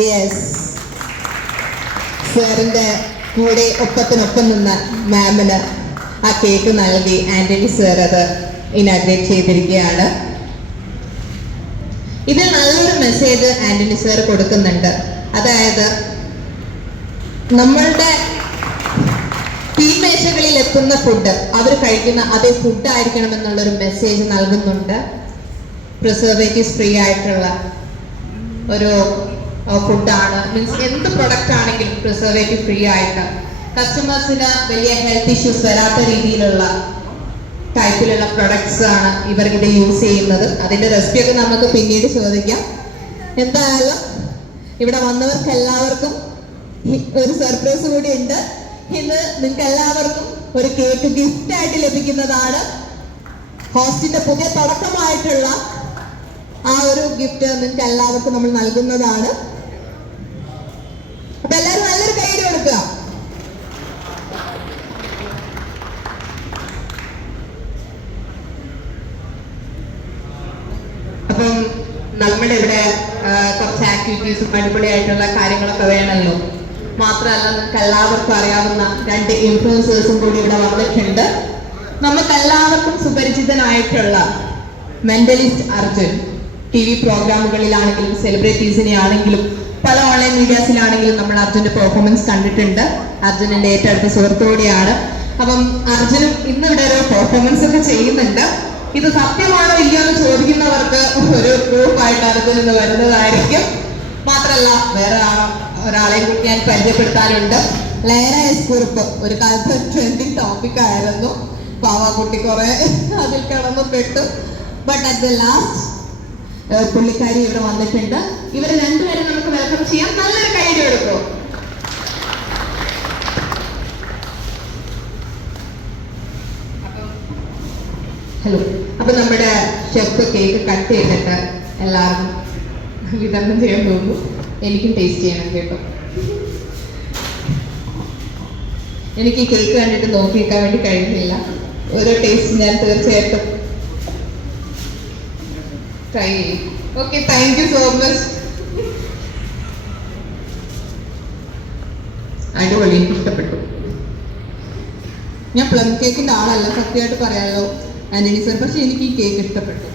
Yes സാറിന്റെ കൂടെ ഒപ്പത്തിനൊപ്പം നിന്ന മാമിന് ആ കേക്ക് നൽകി ആന്റണി സാർ അത് ഇനാഗ്രേറ്റ് ചെയ്തിരിക്കുകയാണ്. ഇതിൽ നല്ലൊരു മെസ്സേജ് ആന്റണി സാർ കൊടുക്കുന്നുണ്ട്. അതായത് നമ്മളുടെ തീമേശകളിൽ എത്തുന്ന ഫുഡ് അവർ കഴിക്കുന്ന അതേ ഫുഡ് ആയിരിക്കണം എന്നുള്ളൊരു മെസ്സേജ് നൽകുന്നുണ്ട്. പ്രിസർവേറ്റീവ്സ് ഫ്രീ ആയിട്ടുള്ള ഒരു ഫുഡാണ്. മീൻസ് എന്ത് പ്രൊഡക്റ്റ് ആണെങ്കിലും പ്രിസർവേറ്റീവ് ഫ്രീ ആയിട്ട് കസ്റ്റമേഴ്സിന് വലിയ ഹെൽത്ത് ഇഷ്യൂസ് വരാത്ത രീതിയിലുള്ള ടൈപ്പിലുള്ള പ്രൊഡക്ട്സ് ആണ് ഇവർ ഇവിടെ യൂസ് ചെയ്യുന്നത്. അതിന്റെ റെസിപ്പി ഒക്കെ നമുക്ക് പിന്നീട് ചോദിക്കാം. എന്തായാലും ഇവിടെ വന്നവർക്ക് എല്ലാവർക്കും ഒരു സർപ്രൈസ് കൂടി ഉണ്ട്. ഇന്ന് നിങ്ങൾക്ക് എല്ലാവർക്കും ഒരു കേക്ക് ഗിഫ്റ്റ് ആയിട്ട് ലഭിക്കുന്നതാണ് ഹോസ്റ്റിന്റെ പുതിയ തുടക്കമായിട്ടുള്ള ആ ഒരു ഗിഫ്റ്റ് നിങ്ങൾക്ക് എല്ലാവർക്കും നമ്മൾ നൽകുന്നതാണ് അപ്പൊ എല്ലാവരും നല്ലൊരു കൈയ്യടി കൊടുക്കുക അപ്പം നമ്മളിവിടെ കുറച്ച് ആക്ടിവിറ്റീസും അടിപൊളിയായിട്ടുള്ള കാര്യങ്ങളൊക്കെ വേണമല്ലോ. മാത്രമല്ല നമുക്ക് എല്ലാവർക്കും അറിയാവുന്ന രണ്ട് ഇൻഫ്ലുവൻസേഴ്സും കൂടി ഇവിടെ വന്നിട്ടുണ്ട്. നമുക്ക് എല്ലാവർക്കും സുപരിചിതനായിട്ടുള്ള മെന്റലിസ്റ്റ് അർജുൻ. ടി വി പ്രോഗ്രാമുകളിലാണെങ്കിലും സെലിബ്രിറ്റീസിനെ ആണെങ്കിലും പല ഓൺലൈൻ മീഡിയാസിലാണെങ്കിലും നമ്മൾ അർജുന്റെ പെർഫോമൻസ് കണ്ടിട്ടുണ്ട്. അർജുൻ എന്റെ ഏറ്റവും അടുത്ത സുഹൃത്തുകൂടിയാണ് അപ്പം അർജുനും ഇന്ന് ഇവിടെ ഒരു പെർഫോമൻസ് ഒക്കെ ചെയ്യുന്നുണ്ട്. ഇത് സത്യമാണോ ഒരു പ്രൂഫായിട്ട് ഇതിൽ നിന്ന് വരുന്നതായിരിക്കും. മാത്രല്ല വേറെ ഒരാളെ ഒരാളെയും കൂടി ഞാൻ പരിചയപ്പെടുത്താനുണ്ട്. ലേന എസ് കുറിപ്പ് ഒരു കാലത്ത് ട്രെൻഡിങ് ടോപ്പിക് ആയിരുന്നു. പാവാക്കുട്ടി കുറെ അതിൽ കിടന്നു പെട്ടു ബട്ട് അറ്റ് ദ ലാസ്റ്റ് പുള്ളിക്കാരി ഇവിടെ വന്നിട്ടുണ്ട്. ഇവരെ രണ്ടുപേരും നമുക്ക് വെൽക്കം ചെയ്യാം. ഹലോ. അപ്പൊ നമ്മുടെ ഷെഫ് കേക്ക് കട്ട് ചെയ്തിട്ട് എല്ലാവർക്കും വിതരണം ചെയ്യാൻ പോകുന്നു. എനിക്കും ടേസ്റ്റ് ചെയ്യണം കേട്ടോ. എനിക്ക് ഈ കേക്ക് കണ്ടിട്ട് നോക്കി നിൽക്കാൻ വേണ്ടി കഴിയുന്നില്ല ഓരോ ടേസ്റ്റ് ഞാൻ തീർച്ചയായിട്ടും ട്രൈ ചെയ്യും. Okay thank you so much അടിപൊളി എനിക്ക് ഇഷ്ടപ്പെട്ടു. ഞാൻ പ്ലം കേക്കിന്റെ ആളല്ല സത്യമായിട്ട് പറയാമല്ലോ ആന്റണി സർ പക്ഷേ എനിക്ക് ഈ കേക്ക് ഇഷ്ടപ്പെട്ടു.